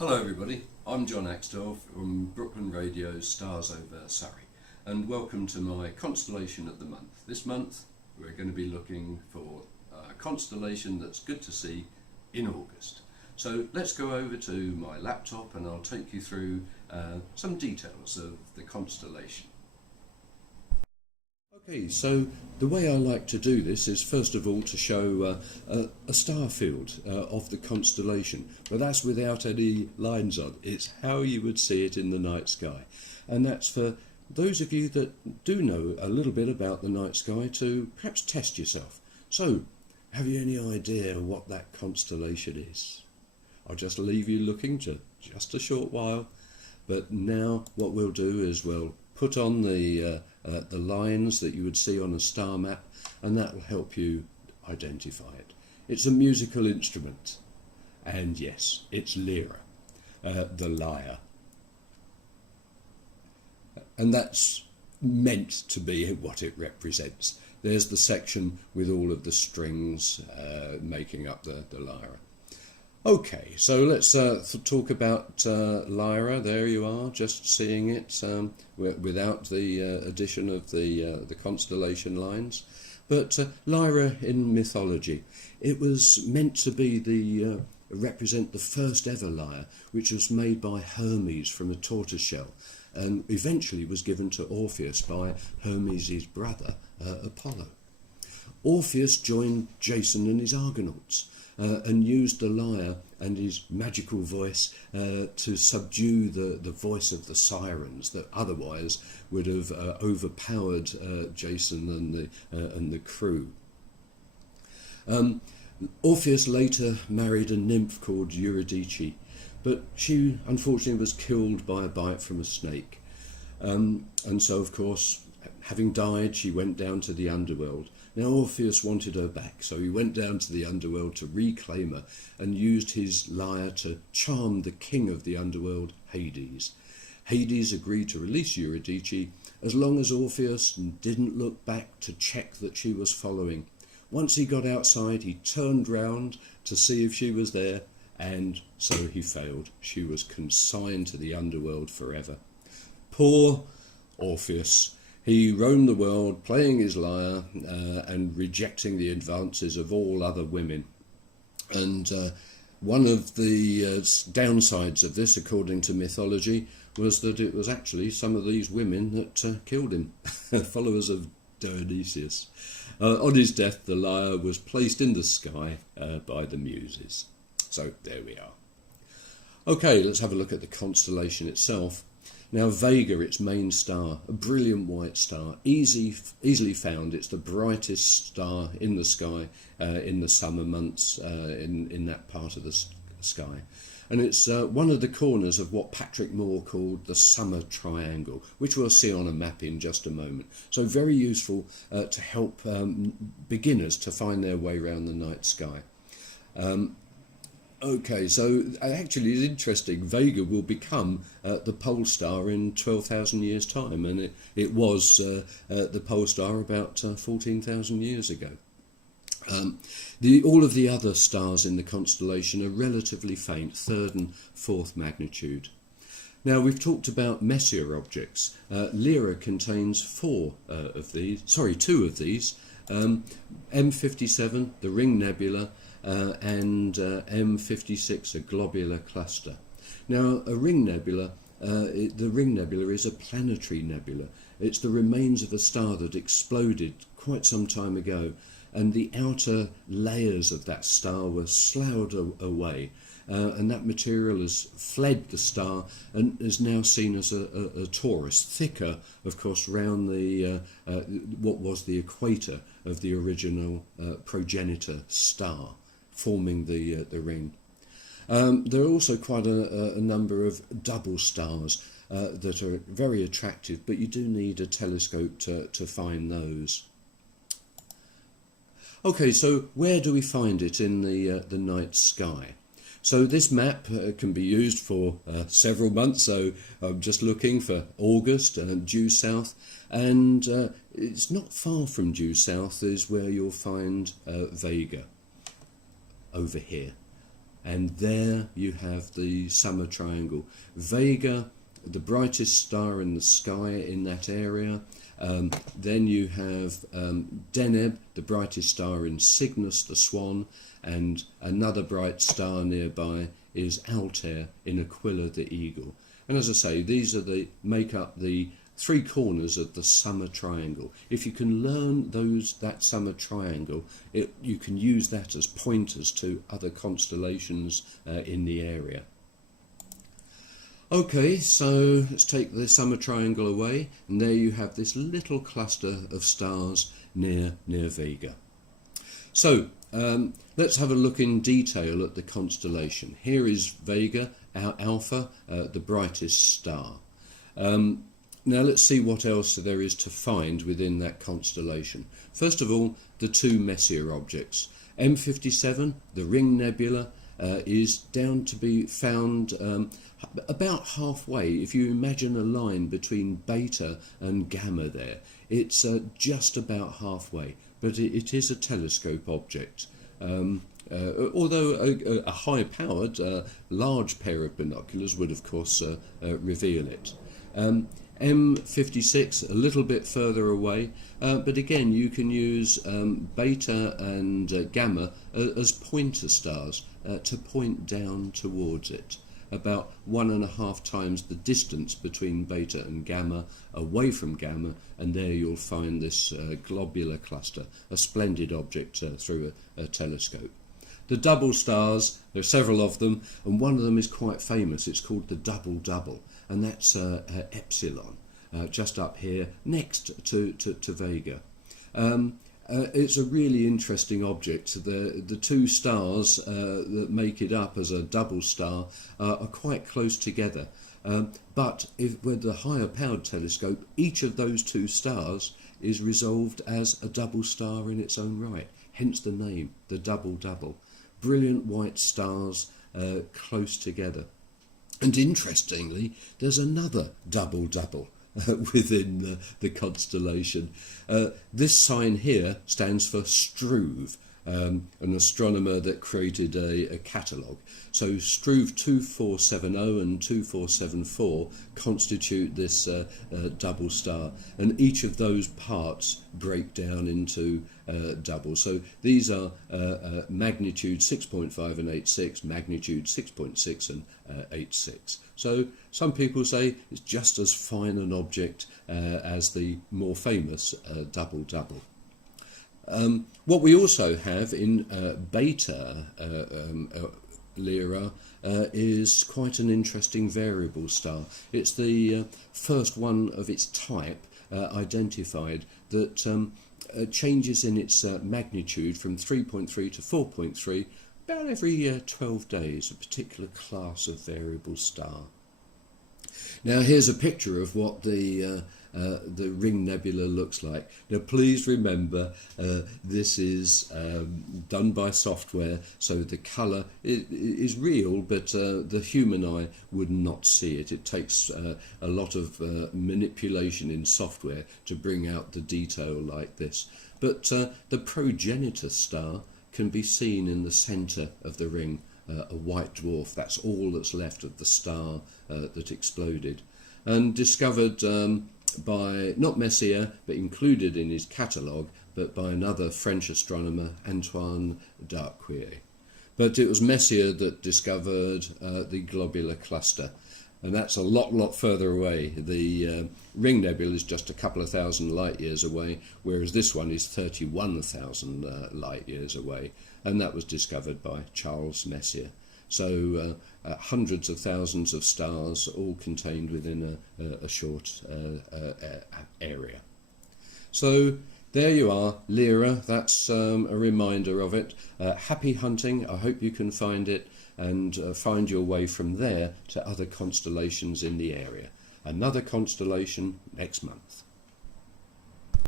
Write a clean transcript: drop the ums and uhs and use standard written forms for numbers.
Hello everybody, I'm John Axtell from Brooklyn Radio's Stars Over Surrey, and welcome to my Constellation of the Month. This month we're going to be looking for a constellation that's good to see in August. So let's go over to my laptop and I'll take you through some details of the constellation. Okay, so the way I like to do this is first of all to show a star field of the constellation, but that's without any lines on. It's how you would see it in the night sky, and that's for those of you that do know a little bit about the night sky to perhaps test yourself. So, have you any idea what that constellation is? I'll just leave you looking to just a short while, but now what we'll do is we'll put on the lines that you would see on a star map, and that will help you identify it. It's a musical instrument, and yes, it's Lyra, the lyre. And that's meant to be what it represents. There's the section with all of the strings making up the lyra. Okay, so let's talk about Lyra. There you are, just seeing it without the addition of the constellation lines. But Lyra in mythology, it was meant to be represent the first ever lyre, which was made by Hermes from a tortoiseshell, and eventually was given to Orpheus by Hermes' brother Apollo. Orpheus joined Jason and his Argonauts, and used the lyre and his magical voice to subdue the voice of the sirens that otherwise would have overpowered Jason and the crew. Orpheus later married a nymph called Eurydice, but she unfortunately was killed by a bite from a snake. And so, of course, having died, she went down to the underworld. Now Orpheus wanted her back, so he went down to the underworld to reclaim her and used his lyre to charm the king of the underworld, Hades. Hades agreed to release Eurydice as long as Orpheus didn't look back to check that she was following. Once he got outside, he turned round to see if she was there, and so he failed. She was consigned to the underworld forever. Poor Orpheus. He roamed the world playing his lyre and rejecting the advances of all other women. And one of the downsides of this, according to mythology, was that it was actually some of these women that killed him, followers of Dionysius. On his death, the lyre was placed in the sky by the Muses. So there we are. Okay, let's have a look at the constellation itself. Now Vega, its main star, a brilliant white star, easily found. It's the brightest star in the sky in the summer months in that part of the sky. And it's one of the corners of what Patrick Moore called the summer triangle, which we'll see on a map in just a moment. So very useful to help beginners to find their way around the night sky. Okay, so actually it's interesting. Vega will become the pole star in 12,000 years' time, and it was the pole star about 14,000 years ago. All of the other stars in the constellation are relatively faint, third and fourth magnitude. Now we've talked about Messier objects. Lyra contains two of these, M57, the Ring Nebula, and M56, a globular cluster. Now a ring nebula, the Ring Nebula is a planetary nebula. It's the remains of a star that exploded quite some time ago, and the outer layers of that star were sloughed away, and that material has fled the star and is now seen as a torus, thicker of course round the what was the equator of the original progenitor star, forming the ring. There are also quite a number of double stars that are very attractive, but you do need a telescope to find those. Okay, so where do we find it in the night sky? So this map can be used for several months, so I'm just looking for August and due south, and it's not far from due south is where you'll find Vega, over here. and there you have the summer triangle. Vega, the brightest star in the sky in that area. Then you have Deneb, the brightest star in Cygnus, the swan, and another bright star nearby is Altair in Aquila, the eagle. And as I say, these are make up the three corners of the summer triangle. If you can learn that summer triangle, you can use that as pointers to other constellations in the area. Okay, so let's take the summer triangle away, and there you have this little cluster of stars near Vega. So let's have a look in detail at the constellation. Here is Vega, our Alpha, the brightest star. Now let's see what else there is to find within that constellation. First of all, the two Messier objects. M57, the Ring Nebula, is down to be found about halfway. If you imagine a line between Beta and Gamma there, it's just about halfway, but it is a telescope object. Although a high-powered, large pair of binoculars would of course reveal it. M56 a little bit further away, but again you can use Beta and Gamma as pointer stars to point down towards it, about 1.5 times the distance between Beta and Gamma away from Gamma, and there you'll find this globular cluster, a splendid object through a telescope. The double stars, there are several of them, and one of them is quite famous. It's called the Double-Double, and that's Epsilon, just up here next to Vega. It's a really interesting object. The two stars that make it up as a double star are quite close together, but with the higher powered telescope, each of those two stars is resolved as a double star in its own right, hence the name, the Double-Double. Brilliant white stars close together. And interestingly, there's another Double-Double within the constellation. This sign here stands for Struve, an astronomer that created a catalogue. So Struve 2470 and 2474 constitute this double star, and each of those parts break down into double. So these are magnitude 6.5 and 8.6, magnitude 6.6 and 8.6. So some people say it's just as fine an object as the more famous Double-Double. What we also have in Beta Lyra is quite an interesting variable star. It's the first one of its type identified that changes in its magnitude from 3.3 to 4.3 about every 12 days, a particular class of variable star. Now here's a picture of what the Ring Nebula looks like. Now please remember this is done by software, so the colour is real, but the human eye would not see it. It takes a lot of manipulation in software to bring out the detail like this. But the progenitor star can be seen in the centre of the ring, a white dwarf. That's all that's left of the star that exploded, and discovered by not Messier, but included in his catalogue, but by another French astronomer, Antoine Darquier. But it was Messier that discovered the globular cluster, and that's a lot further away. The Ring Nebula is just a couple of thousand light years away, whereas this one is 31,000 light years away, and that was discovered by Charles Messier. So hundreds of thousands of stars all contained within a short area. So there you are, Lyra. That's a reminder of it. Happy hunting. I hope you can find it and find your way from there to other constellations in the area. Another constellation next month.